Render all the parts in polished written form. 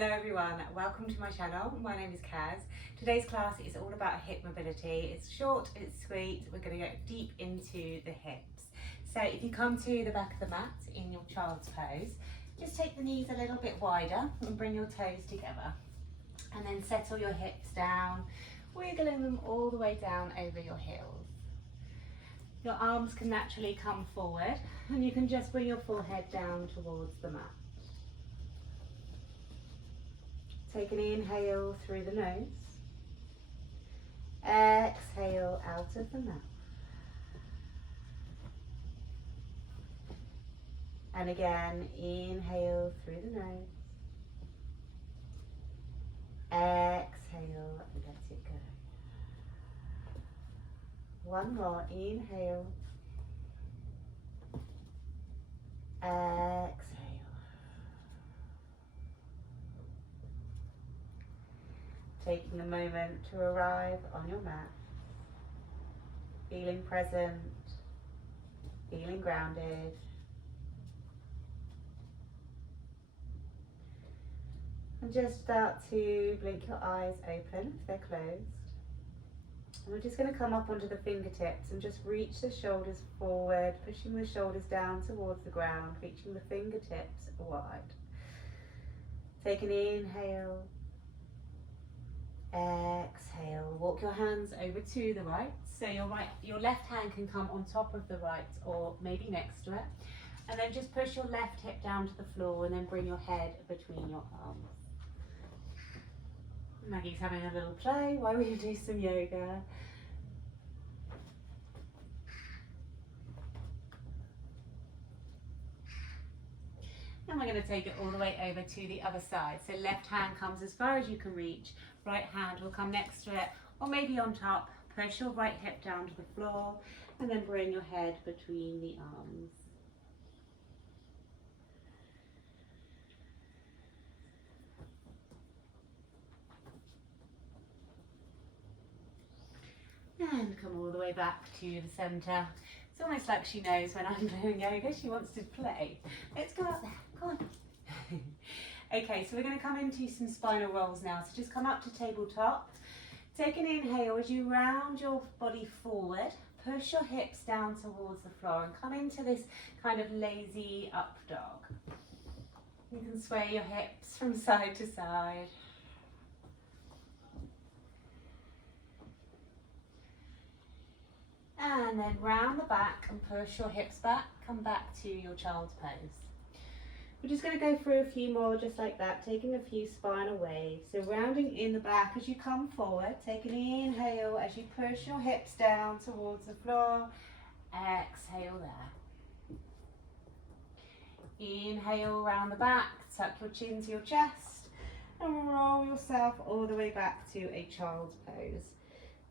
Hello everyone, welcome to my channel. My name is Kaz. Today's class is all about hip mobility. It's short, it's sweet, we're going to get deep into the hips. So if you come to the back of the mat in your child's pose, just take the knees a little bit wider and bring your toes together. And then settle your hips down, wiggling them all the way down over your heels. Your arms can naturally come forward and you can just bring your forehead down towards the mat. Take an inhale through the nose, exhale out of the mouth. And again, inhale through the nose, exhale and let it go. One more, inhale, exhale. Taking a moment to arrive on your mat, feeling present, feeling grounded. And just start to blink your eyes open if they're closed. And we're just going to come up onto the fingertips and just reach the shoulders forward, pushing the shoulders down towards the ground, reaching the fingertips wide. Take an inhale. Exhale, walk your hands over to the right, so your left hand can come on top of the right or maybe next to it, and then just push your left hip down to the floor and then bring your head between your arms. Maggie's having a little play while we do some yoga. And we're going to take it all the way over to the other side. So left hand comes as far as you can reach, right hand will come next to it or maybe on top. Push your right hip down to the floor and then bring your head between the arms. And come all the way back to the center. It's almost like she knows when I'm doing yoga, she wants to play. Let's go up there, come on. Okay, so we're going to come into some spinal rolls now. So just come up to tabletop. Take an inhale as you round your body forward. Push your hips down towards the floor and come into this kind of lazy up dog. You can sway your hips from side to side. And then round the back and push your hips back, come back to your child's pose. We're just going to go through a few more just like that, taking a few spinal waves. So rounding in the back as you come forward, take an inhale as you push your hips down towards the floor, exhale there. Inhale round the back, tuck your chin to your chest and roll yourself all the way back to a child's pose.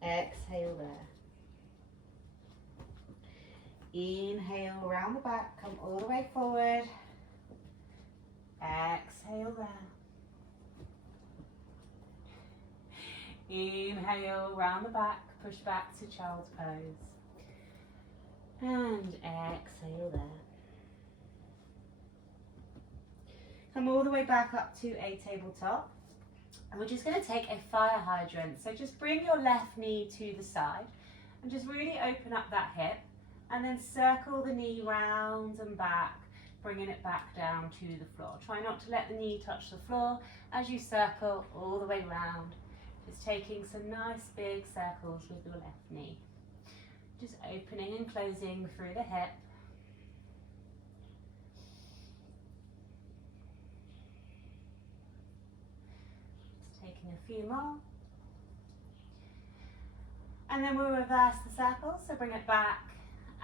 Exhale there. Inhale round the back, come all the way forward. Exhale there. Inhale round the back, push back to child's pose. And exhale there. Come all the way back up to a tabletop. And we're just going to take a fire hydrant. So just bring your left knee to the side and just really open up that hip. And then circle the knee round and back, bringing it back down to the floor. Try not to let the knee touch the floor as you circle all the way round. Just taking some nice big circles with your left knee. Just opening and closing through the hip. Just taking a few more. And then we'll reverse the circle, so bring it back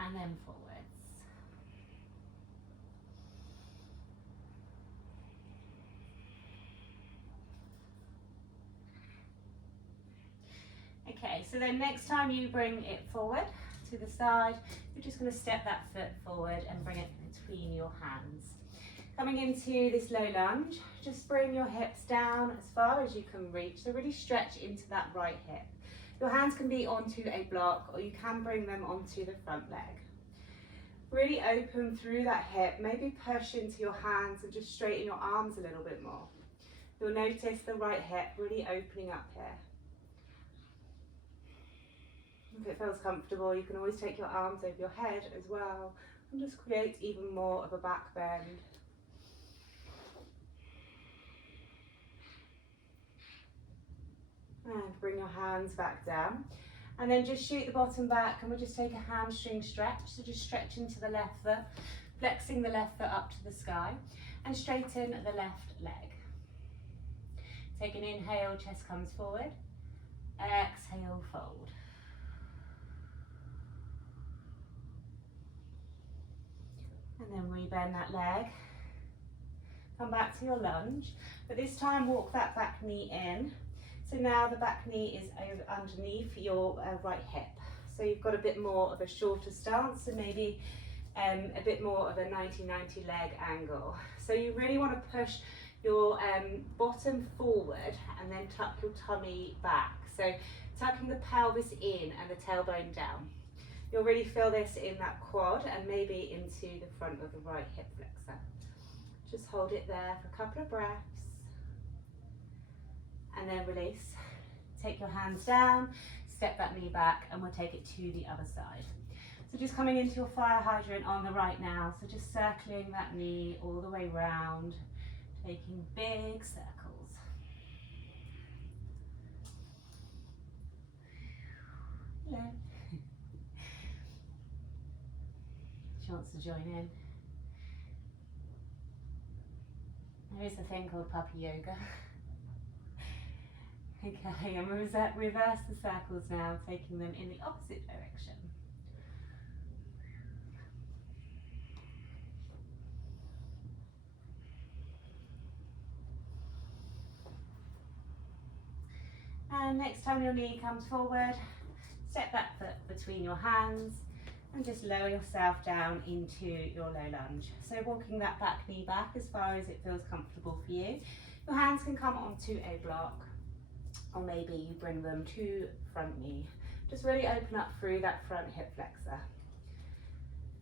and then forwards. Okay, so then next time you bring it forward to the side, you're just going to step that foot forward and bring it between your hands. Coming into this low lunge, just bring your hips down as far as you can reach, so really stretch into that right hip. Your hands can be onto a block or you can bring them onto the front leg. Really open through that hip, maybe push into your hands and just straighten your arms a little bit more. You'll notice the right hip really opening up here. If it feels comfortable, you can always take your arms over your head as well and just create even more of a back bend. And bring your hands back down. And then just shoot the bottom back, and we'll just take a hamstring stretch. So just stretch into the left foot, flexing the left foot up to the sky, and straighten the left leg. Take an inhale, chest comes forward. Exhale, fold. And then rebend that leg. Come back to your lunge, but this time walk that back knee in. So now the back knee is over underneath your right hip. So you've got a bit more of a shorter stance and maybe a bit more of a 90-90 leg angle. So you really want to push your bottom forward and then tuck your tummy back. So tucking the pelvis in and the tailbone down. You'll really feel this in that quad and maybe into the front of the right hip flexor. Just hold it there for a couple of breaths. And then release. Take your hands down, step that knee back, and we'll take it to the other side. So just coming into your fire hydrant on the right now. So just circling that knee all the way round, taking big circles. Hello. She wants to join in. There is a thing called puppy yoga. Okay, and reverse the circles now, taking them in the opposite direction. And next time your knee comes forward, step that foot between your hands and just lower yourself down into your low lunge. So walking that back knee back as far as it feels comfortable for you. Your hands can come onto a block, or maybe you bring them to front knee. Just really open up through that front hip flexor.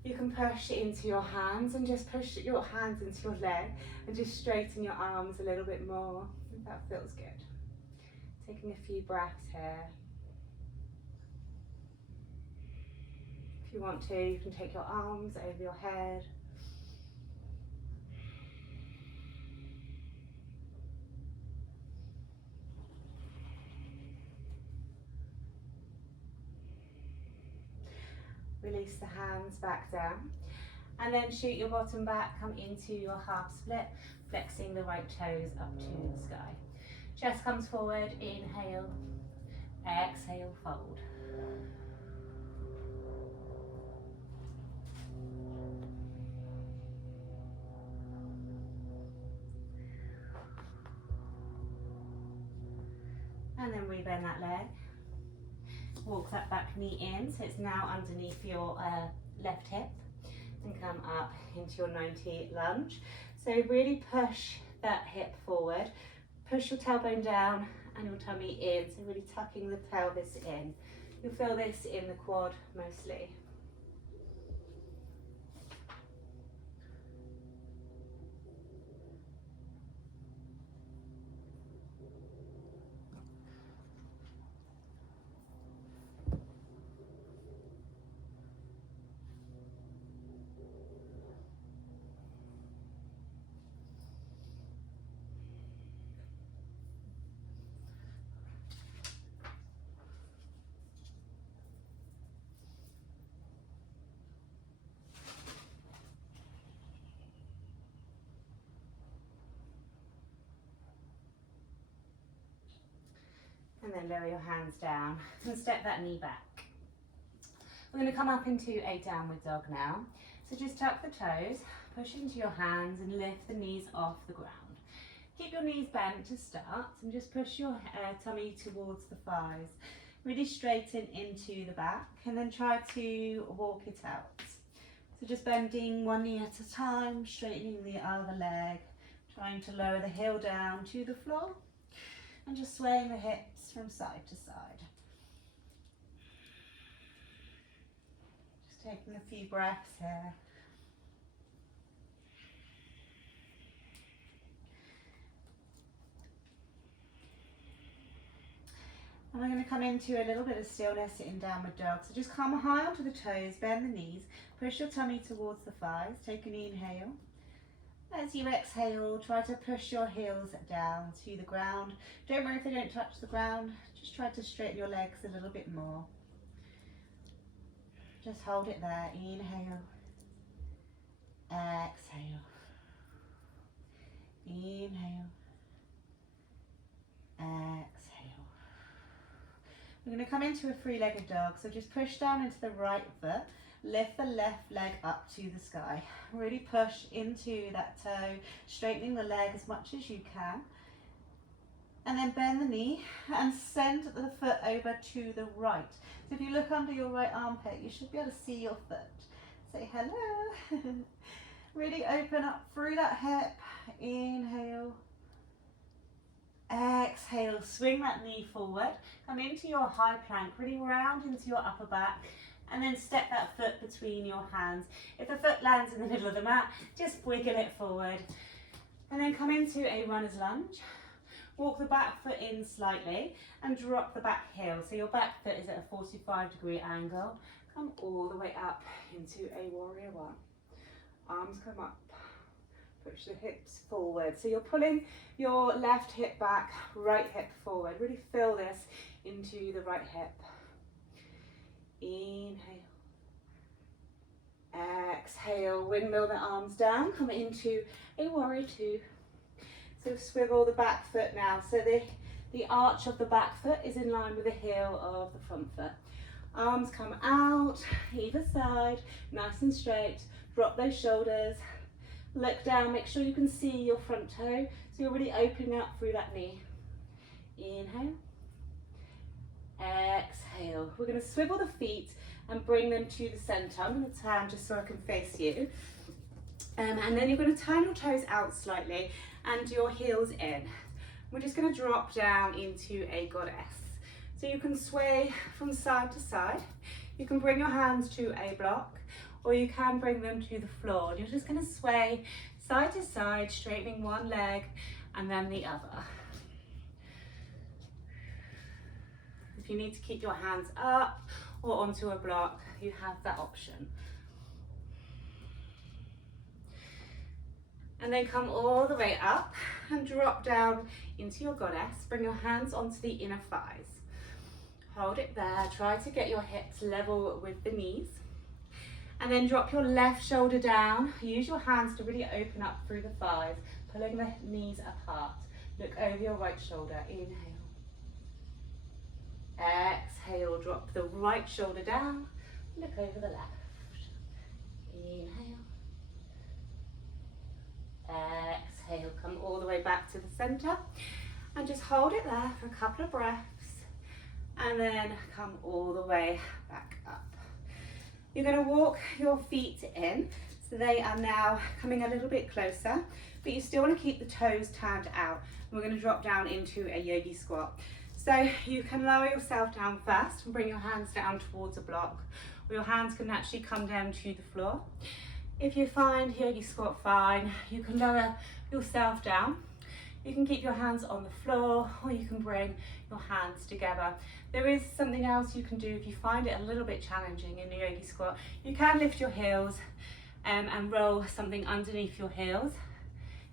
You can push into your hands and just push your hands into your leg and just straighten your arms a little bit more. That feels good. Taking a few breaths here. If you want to, you can take your arms over your head. Release the hands back down, and then shoot your bottom back, come into your half split, flexing the right toes up to the sky. Chest comes forward, inhale, exhale, fold. And then rebend that leg. Walk that back knee in, so it's now underneath your left hip, and come up into your 90 lunge. So really push that hip forward, push your tailbone down and your tummy in, so really tucking the pelvis in. You'll feel this in the quad mostly. And then lower your hands down and step that knee back. We're going to come up into a downward dog now. So just tuck the toes, push into your hands and lift the knees off the ground. Keep your knees bent to start and just push your tummy towards the thighs. Really straighten into the back and then try to walk it out. So just bending one knee at a time, straightening the other leg, trying to lower the heel down to the floor and just swaying the hips from side to side. Just taking a few breaths here. And we're going to come into a little bit of stillness in downward dog. So just come high onto the toes, bend the knees, push your tummy towards the thighs, take an inhale. As you exhale, try to push your heels down to the ground. Don't worry if they don't touch the ground, just try to straighten your legs a little bit more. Just hold it there, inhale, exhale, inhale, exhale. We're going to come into a three-legged dog, so just push down into the right foot, lift the left leg up to the sky. Really push into that toe, straightening the leg as much as you can. And then bend the knee and send the foot over to the right. So if you look under your right armpit, you should be able to see your foot. Say hello. Really open up through that hip. Inhale. Exhale, swing that knee forward. Come into your high plank, really round into your upper back. And then step that foot between your hands. If the foot lands in the middle of the mat, just wiggle it forward. And then come into a runner's lunge. Walk the back foot in slightly and drop the back heel. So your back foot is at a 45-degree angle. Come all the way up into a warrior one. Arms come up. Push the hips forward. So you're pulling your left hip back, right hip forward. Really feel this into the right hip. Inhale. Exhale, windmill the arms down. Come into a warrior two. So swivel the back foot now. So the arch of the back foot is in line with the heel of the front foot. Arms come out, either side, nice and straight. Drop those shoulders. Look down, make sure you can see your front toe. So you're really opening up through that knee. Inhale. Exhale. We're going to swivel the feet and bring them to the center. I'm going to turn just so I can face you. And then you're going to turn your toes out slightly and your heels in. We're just going to drop down into a goddess. So you can sway from side to side. You can bring your hands to a block, or you can bring them to the floor. And you're just going to sway side to side, straightening one leg and then the other. If you need to keep your hands up or onto a block, you have that option. And then come all the way up and drop down into your goddess. Bring your hands onto the inner thighs. Hold it there. Try to get your hips level with the knees. And then drop your left shoulder down. Use your hands to really open up through the thighs, pulling the knees apart. Look over your right shoulder. Inhale. Exhale, drop the right shoulder down. Look over the left. Inhale. Exhale, come all the way back to the center. And just hold it there for a couple of breaths. And then come all the way back up. You're going to walk your feet in, so they are now coming a little bit closer, but you still want to keep the toes turned out. And we're going to drop down into a yogi squat. So you can lower yourself down first and bring your hands down towards a block, or your hands can actually come down to the floor. If you find yogi squat fine, you can lower yourself down. You can keep your hands on the floor, or you can bring your hands together. There is something else you can do if you find it a little bit challenging in the yogi squat. You can lift your heels and roll something underneath your heels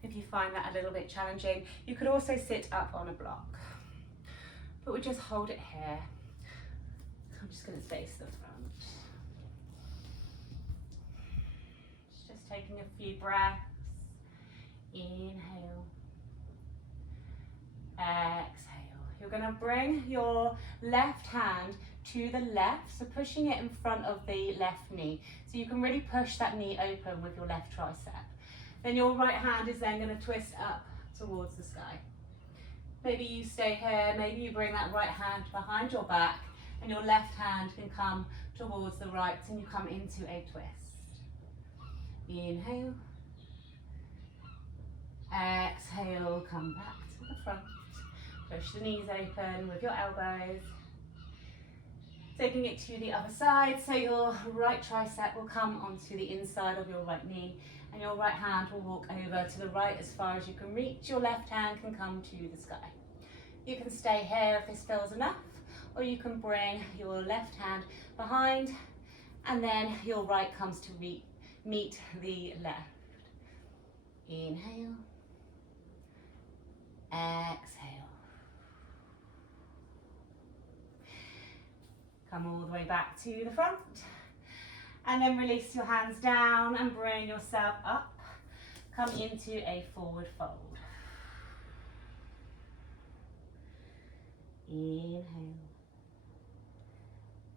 if you find that a little bit challenging. You could also sit up on a block, but we just hold it here. I'm just going to face the front. Just taking a few breaths. Inhale. Exhale. You're going to bring your left hand to the left, so pushing it in front of the left knee. So you can really push that knee open with your left tricep. Then your right hand is then going to twist up towards the sky. Maybe you stay here, maybe you bring that right hand behind your back and your left hand can come towards the right and you come into a twist. Inhale. Exhale, come back to the front. Push the knees open with your elbows. Taking it to the other side, so your right tricep will come onto the inside of your right knee and your right hand will walk over to the right as far as you can reach. Your left hand can come to the sky. You can stay here if this feels enough, or you can bring your left hand behind and then your right comes to meet the left. Inhale, exhale. Come all the way back to the front and then release your hands down and bring yourself up. Come into a forward fold. Inhale,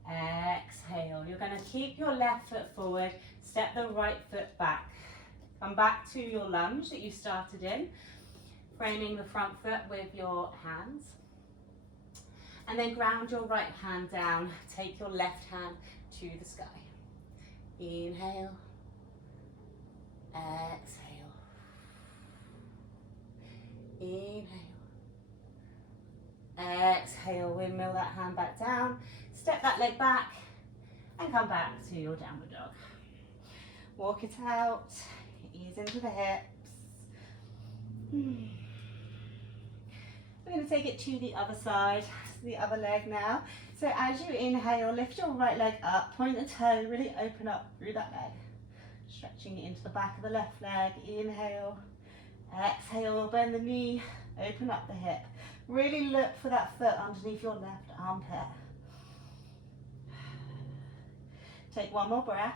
exhale. You're going to keep your left foot forward, step the right foot back. Come back to your lunge that you started in, framing the front foot with your hands. And then ground your right hand down, take your left hand to the sky. Inhale, exhale. Inhale, exhale. Windmill that hand back down, step that leg back and come back to your downward dog. Walk it out, ease into the hips. We're going to take it to the other side, to the other leg now. So as you inhale, lift your right leg up, point the toe, really open up through that leg. Stretching it into the back of the left leg. Inhale, exhale, bend the knee, open up the hip. Really look for that foot underneath your left armpit. Take one more breath.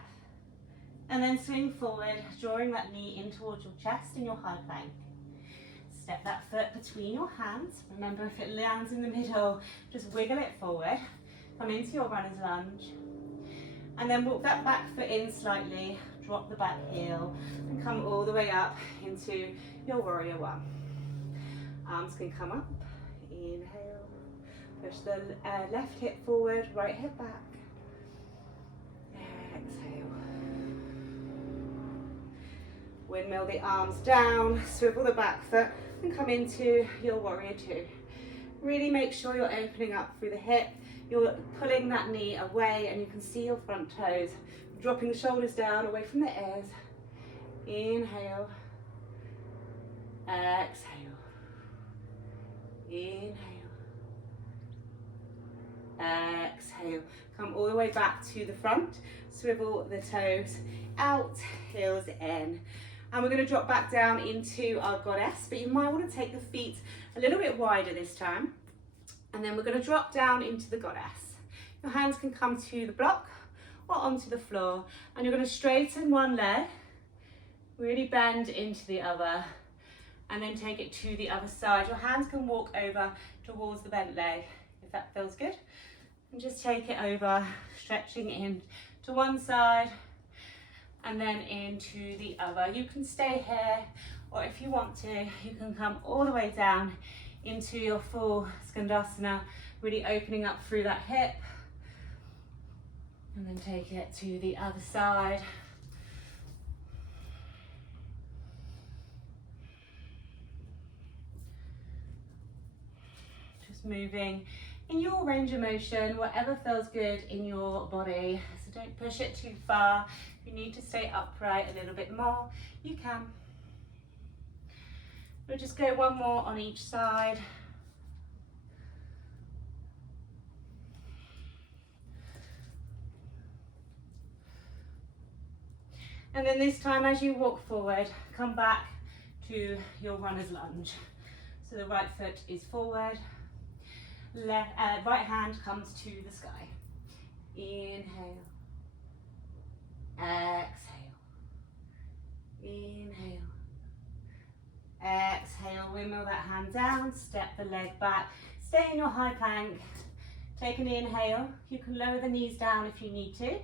And then swing forward, drawing that knee in towards your chest in your high plank. Step that foot between your hands. Remember, if it lands in the middle, just wiggle it forward. Come into your runner's lunge. And then walk that back foot in slightly, drop the back heel, and come all the way up into your warrior one. Arms can come up. Inhale. Push the left hip forward, right hip back. Exhale. Windmill the arms down, swivel the back foot and come into your warrior two. Really make sure you're opening up through the hip. You're pulling that knee away and you can see your front toes. Dropping the shoulders down away from the ears. Inhale. Exhale. Inhale. Exhale. Come all the way back to the front. Swivel the toes out, heels in. And we're going to drop back down into our goddess, but you might want to take the feet a little bit wider this time. And then we're going to drop down into the goddess. Your hands can come to the block or onto the floor. And you're going to straighten one leg, really bend into the other, and then take it to the other side. Your hands can walk over towards the bent leg, if that feels good. And just take it over, stretching in to one side, and then into the other. You can stay here, or if you want to, you can come all the way down into your full Skandasana, really opening up through that hip, and then take it to the other side. Just moving in your range of motion, whatever feels good in your body. So don't push it too far. If you need to stay upright a little bit more, you can. We'll just go one more on each side. And then this time, as you walk forward, come back to your runner's lunge. So the right foot is forward, right hand comes to the sky. Inhale, exhale, inhale, exhale. Windmill that hand down, step the leg back, stay in your high plank. Take an inhale. You can lower the knees down if you need to.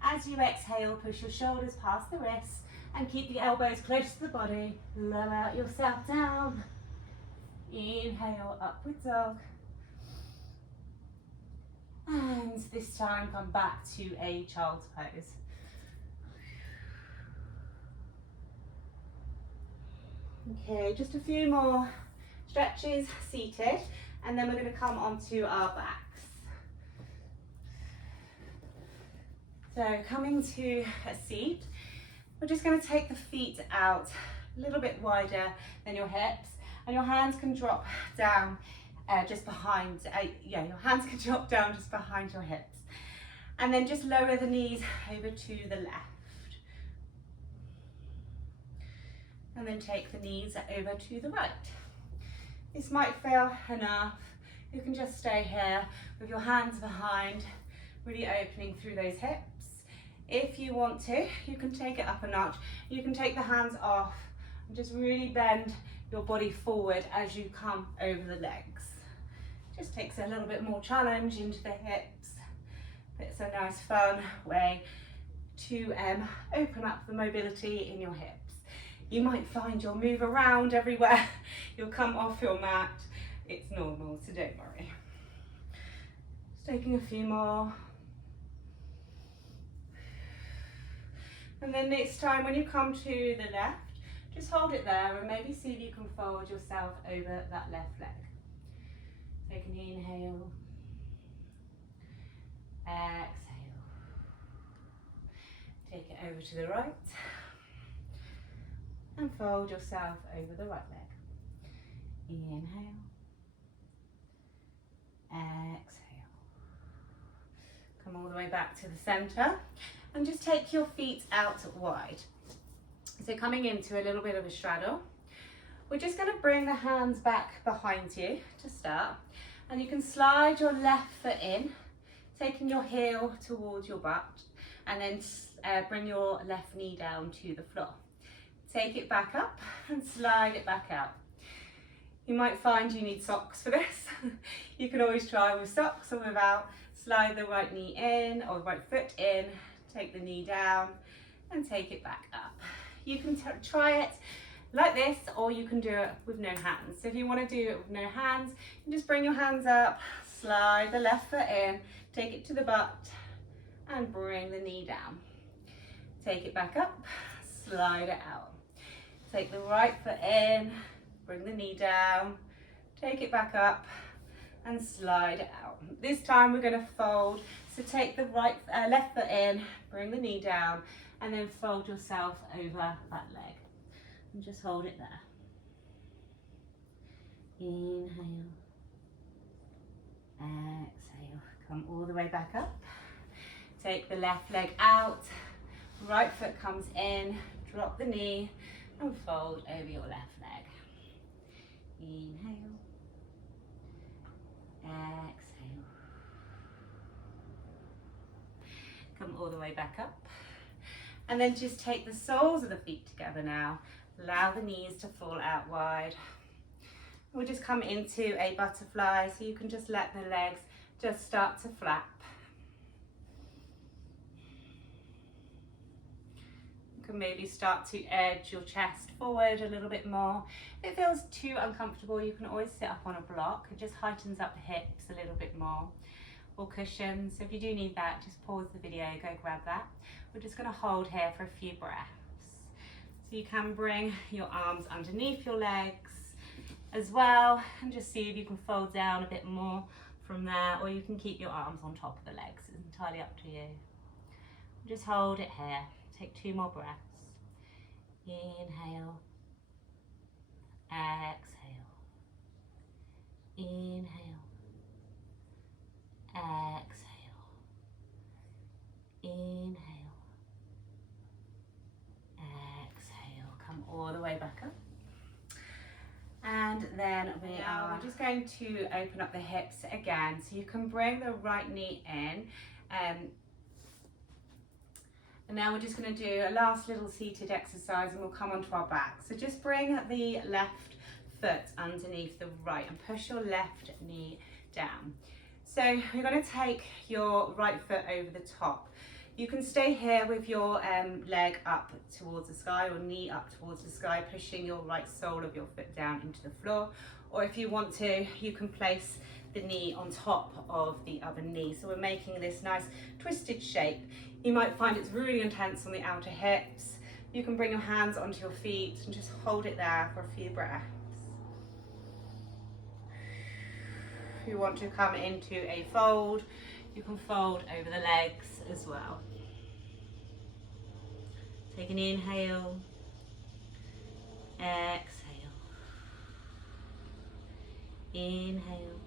As you exhale, push your shoulders past the wrists and keep the elbows close to the body. Lower yourself down. Inhale, upward dog. And this time come back to a child's pose. Okay, just a few more stretches seated, and then we're going to come onto our backs. So coming to a seat, we're just going to take the feet out a little bit wider than your hips, and your hands can drop down just behind, yeah, your hands can drop down just behind your hips. And then just lower the knees over to the left. And then take the knees over to the right. This might feel enough. You can just stay here with your hands behind, really opening through those hips. If you want to, you can take it up a notch. You can take the hands off and just really bend your body forward as you come over the legs. Just takes a little bit more challenge into the hips. But it's a nice fun way to open up the mobility in your hips. You might find you'll move around everywhere. You'll come off your mat. It's normal, so don't worry. Just taking a few more. And then next time when you come to the left, just hold it there and maybe see if you can fold yourself over that left leg. Take an inhale. Exhale. Take it over to the right. And fold yourself over the right leg. Inhale. Exhale. Come all the way back to the center and just take your feet out wide. So coming into a little bit of a straddle. We're just going to bring the hands back behind you to start, and you can slide your left foot in, taking your heel towards your butt, and then bring your left knee down to the floor. Take it back up and slide it back out. You might find you need socks for this. You can always try with socks or without. Slide the right knee in or right foot in, take the knee down and take it back up. You can try it like this, or you can do it with no hands. So if you want to do it with no hands, you just bring your hands up, slide the left foot in, take it to the butt and bring the knee down. Take it back up, slide it out. Take the right foot in, bring the knee down, take it back up and slide it out. This time we're going to fold, so take the left foot in, bring the knee down and then fold yourself over that leg and just hold it there. Inhale, exhale, come all the way back up. Take the left leg out, right foot comes in, drop the knee and fold over your left leg. Inhale, exhale, come all the way back up. And then just take the soles of the feet together now. Allow the knees to fall out wide. We'll just come into a butterfly, so you can just let the legs just start to flap. You can maybe start to edge your chest forward a little bit more. If it feels too uncomfortable, you can always sit up on a block. It just heightens up the hips a little bit more. Or cushions. So if you do need that, just pause the video, go grab that. We're just going to hold here for a few breaths. So you can bring your arms underneath your legs as well and just see if you can fold down a bit more from there, or you can keep your arms on top of the legs. It's entirely up to you. Just hold it here. Take 2 more breaths. Inhale, exhale, inhale, exhale, inhale, exhale. Come all the way back up. And then we're just going to open up the hips again. So you can bring the right knee in. And now we're just going to do a last little seated exercise and we'll come onto our back. So just bring the left foot underneath the right and push your left knee down. So you're going to take your right foot over the top. You can stay here with your leg up towards the sky or knee up towards the sky, pushing your right sole of your foot down into the floor. Or if you want to, you can place the knee on top of the other knee. So we're making this nice twisted shape. You might find it's really intense on the outer hips. You can bring your hands onto your feet and just hold it there for a few breaths. If you want to come into a fold, you can fold over the legs as well. Take an inhale, exhale, inhale,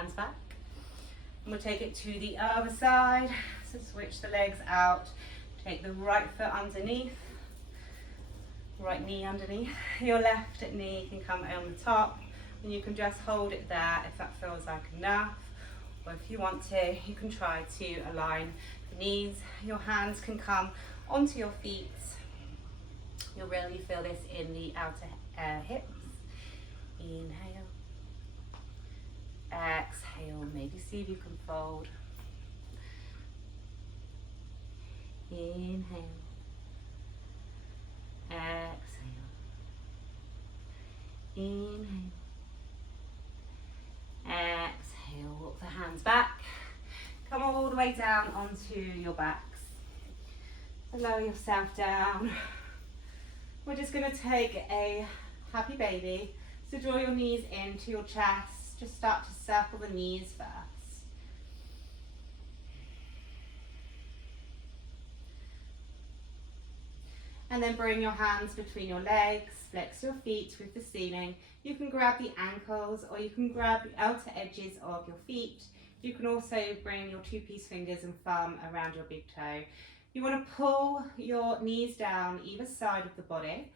hands back. And we'll take it to the other side. So switch the legs out. Take the right foot underneath, right knee underneath. Your left knee can come on the top, and you can just hold it there if that feels like enough. Or if you want to, you can try to align the knees. Your hands can come onto your feet. You'll really feel this in the outer hips. Inhale. Exhale. Maybe see if you can fold. Inhale. Exhale. Inhale. Exhale. Walk the hands back. Come all the way down onto your backs. So lower yourself down. We're just going to take a happy baby. So draw your knees into your chest. Just start to circle the knees first. And then bring your hands between your legs, flex your feet with the ceiling. You can grab the ankles or you can grab the outer edges of your feet. You can also bring your 2-piece fingers and thumb around your big toe. You want to pull your knees down either side of the body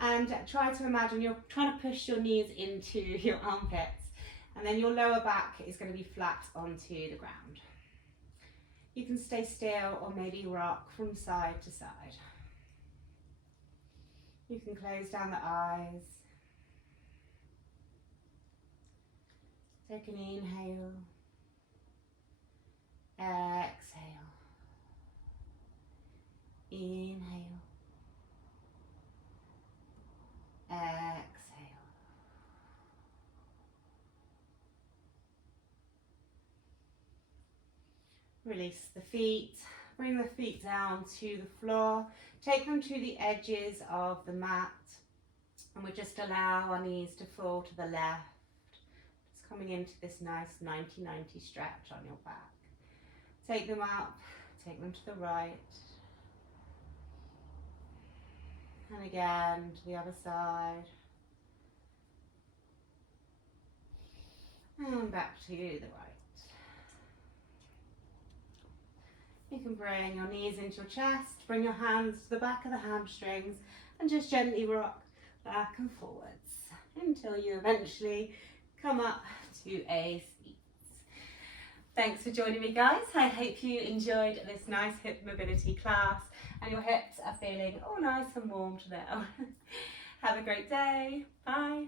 and try to imagine you're trying to push your knees into your armpits, and then your lower back is going to be flat onto the ground. You can stay still or maybe rock from side to side. You can close down the eyes. Take an inhale. Exhale. Inhale. Exhale. Release the feet. Bring the feet down to the floor. Take them to the edges of the mat. And we just allow our knees to fall to the left. Just coming into this nice 90-90 stretch on your back. Take them up, take them to the right. And again to the other side. And back to the right. You can bring your knees into your chest, bring your hands to the back of the hamstrings, and just gently rock back and forwards until you eventually come up to a seat. Thanks for joining me, guys. I hope you enjoyed this nice hip mobility class and your hips are feeling all nice and warmed now. Have a great day. Bye.